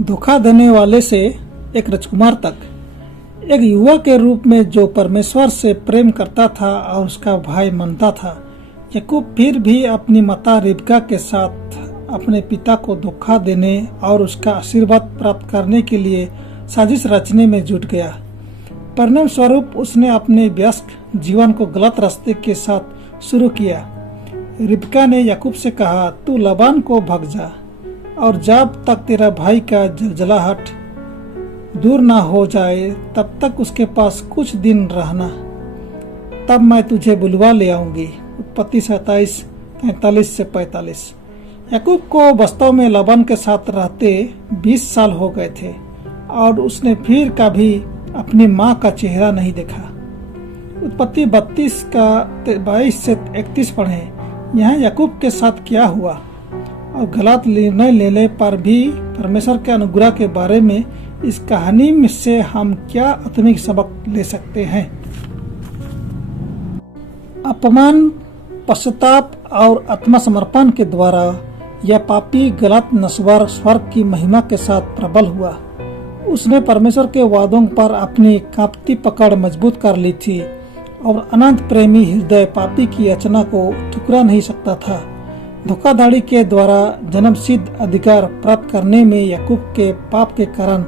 धोखा देने वाले से एक राजकुमार तक। एक युवा के रूप में जो परमेश्वर से प्रेम करता था और उसका भाई मानता था, याकूब फिर भी अपनी माता रिबका के साथ अपने पिता को धोखा देने और उसका आशीर्वाद प्राप्त करने के लिए साजिश रचने में जुट गया। परिणाम स्वरूप उसने अपने व्यस्त जीवन को गलत रास्ते के साथ शुरू किया। रिबका ने याकूब से कहा, तू लबान को भाग जा और जब तक तेरा भाई का जलजलाहट दूर ना हो जाए तब तक उसके पास कुछ दिन रहना, तब मैं तुझे बुलवा ले आऊंगी। उत्पत्ति 27:43 से 45। याकूब को वास्तव में लबान के साथ रहते 20 साल हो गए थे और उसने फिर कभी अपनी माँ का चेहरा नहीं देखा। उत्पत्ति 32 का 22 से 31 पढ़ें। यहाँ याकूब के साथ क्या हुआ और गलत निर्णय लेने पर भी परमेश्वर के अनुग्रह के बारे में इस कहानी से हम क्या आत्मिक सबक ले सकते हैं। अपमान, पश्चाताप और आत्मसमर्पण के द्वारा यह पापी गलत नस्वर स्वर्ग की महिमा के साथ प्रबल हुआ। उसने परमेश्वर के वादों पर अपनी कांपती पकड़ मजबूत कर ली थी और अनंत प्रेमी हृदय पापी की याचना को ठुकरा नहीं सकता था। धोखाधड़ी के द्वारा जन्मसिद्ध अधिकार प्राप्त करने में याकूब के पाप के कारण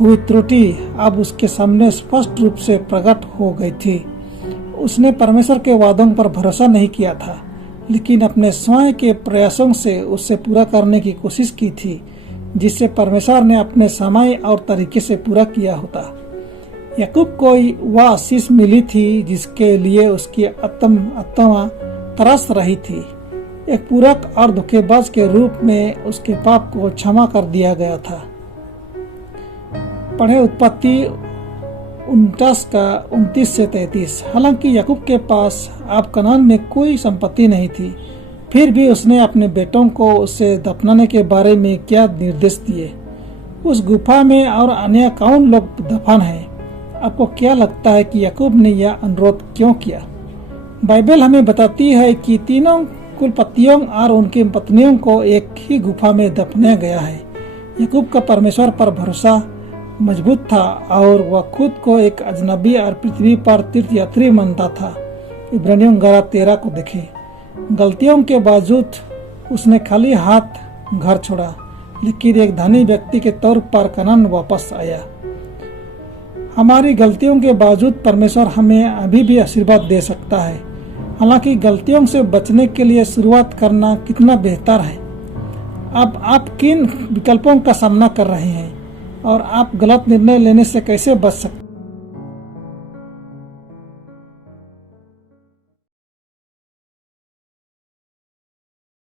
हुई त्रुटि अब उसके सामने स्पष्ट रूप से प्रकट हो गई थी। उसने परमेश्वर के वादों पर भरोसा नहीं किया था, लेकिन अपने स्वयं के प्रयासों से उससे पूरा करने की कोशिश की थी, जिससे परमेश्वर ने अपने समय और तरीके से पूरा किया होता। याकूब को वह आशीष मिली थी जिसके लिए उसकी आत्मा तरस रही थी। एक पूरक और धोखेबाज के रूप में उसके पाप को क्षमा कर दिया गया था। पढ़े उत्पत्ति 29 का 29 से 33। हालांकि याकूब के पास अब कनान में कोई संपत्ति नहीं थी, फिर भी उसने अपने बेटों को उसे दफनाने के बारे में क्या निर्देश दिए। उस गुफा में और अन्य कौन लोग दफन हैं? आपको क्या लगता है कि याकूब ने यह अनुरोध क्यों किया? बाइबल हमें बताती है कि तीनों कुलपतियों और उनकी पत्नियों को एक ही गुफा में दफनाया गया है। याकूब का परमेश्वर पर भरोसा मजबूत था और वह खुद को एक अजनबी और पृथ्वी पर तीर्थयात्री मानता था। इब्रानियों 11:13 को देखें। गलतियों के बावजूद उसने खाली हाथ घर छोड़ा, लेकिन एक धनी व्यक्ति के तौर पर कनान वापस आया। हमारी गलतियों के बावजूद परमेश्वर हमें अभी भी आशीर्वाद दे सकता है। हालांकि गलतियों से बचने के लिए शुरुआत करना कितना बेहतर है। अब आप किन विकल्पों का सामना कर रहे हैं और आप गलत निर्णय लेने से कैसे बच सकते हैं?